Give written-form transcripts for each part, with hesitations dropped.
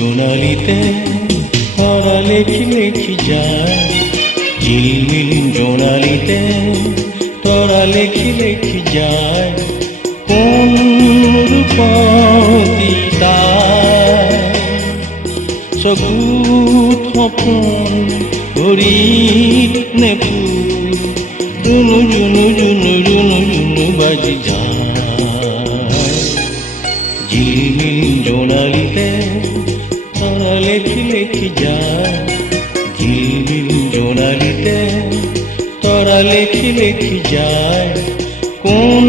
জোনালিতে পড়া লেখি লেখি যায়, ঝিলমিল জোনালিতে পড়া লেখি লেখি যায়, কোন রূপতী তাই চকুত সপোন ভৰিত নেপুৰ, জুনু জুনু জুনু জুনু জুনু বাজি যায়, ঝিলমিল জোনালিতে পড়া লেখি লেখি যায়, ঝিলমিল জোনালিতে পড়া লেখি লেখি যায়, কোন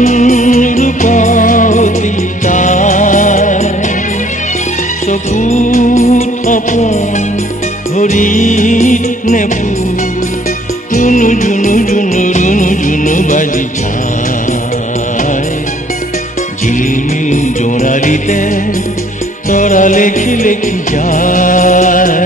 রূপতী তাই চকুত সপোন ভৰিত নেপুৰ, জুনু জুনু জুনু জুনু জুনু বাজি যায়, ঝিলমিল জোনালিতে পড়া লেখি লেখি যায়।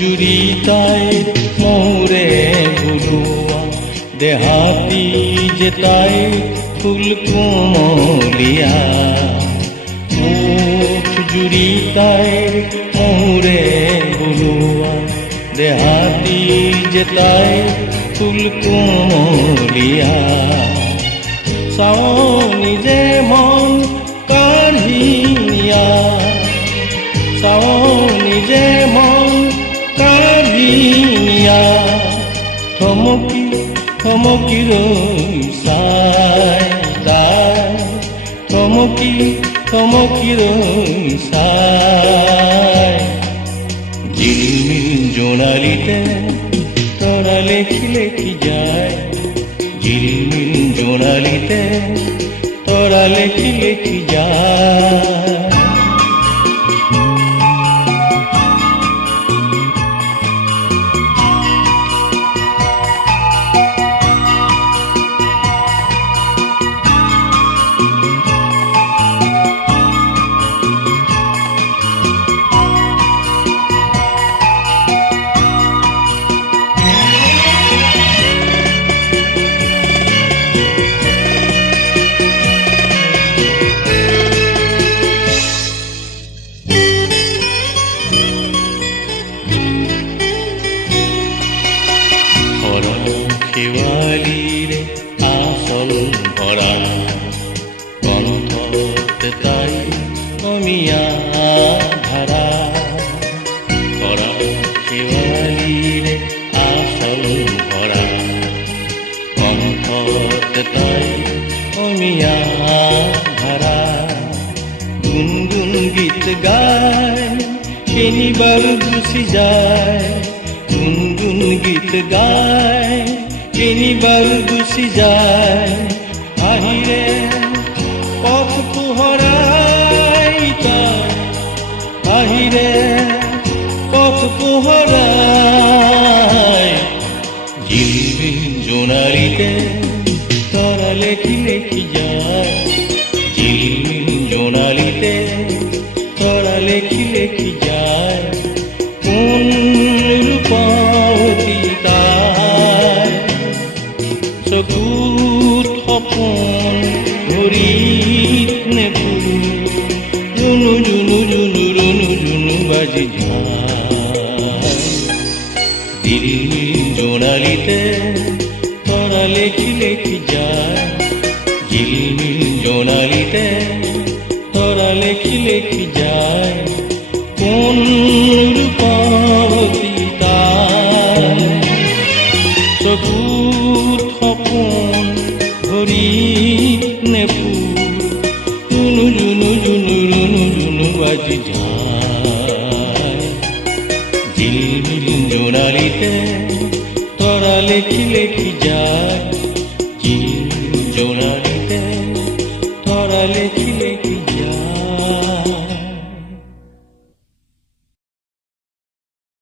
জুৰি তাই মৌৰে বুলোৱা, দেহাতী যে তাই ফুল কোমলীয়া, জুৰি তাই মৌৰে বুলোৱা, দেহাতী যে তাই ফুল কোমলীয়া, চাৱনি যে মন কাঢ়ি নিয়া, চাৱনি যে মন কাঢ়ি নিয়া, থমকি থমকি ৰৈ চাই তাই, থমকি থমকি ৰৈ চাই, ঝিলমিল জোনালিতে তৰা লেখি লেখি যায়, ঝিলমিল জোনালিতে তৰা লেখি লেখি যায়। শেৱালিৰে আচল ভৰা, কণ্ঠতে তাই অমিয়া ধাৰা, ভৰা শেৱালিৰে আচল ভৰা, কণ্ঠতে তাই অমিয়া ধাৰা, গুণগুণ গীত গায় কেনিবাৰ গুচি যায়, গুণগুণ গীত গায় কেনিবাৰ গুচি যায়, আহিৰে পথ পোহৰাই তাই, আহিৰে পথ পোহৰাই, ঝিলমিল জোনালিতে তৰা লেখি লেখি যায়, ঝিলমিল জোনালিতে তৰা লেখি লেখি যায়, কোন ৰূপতী তাই চকুত সপোন ভৰিত নেপুৰ, জুনু জুনু জুনু জুনু জুনু বাজি যায়, ঝিলমিল জোনালিতে তৰা লেখি লেখি যায়, ঝিলমিল জোনালিতে তৰা লেখি লেখি যায়, কোন ৰূপতী তাই চকুত সপোন ভৰিত নেপুৰ, জুনু জুনু জুনু জুনু জুনু বাজি যায়, ঝিলমিল জোনালিতে তৰা লেখি লেখি যায়।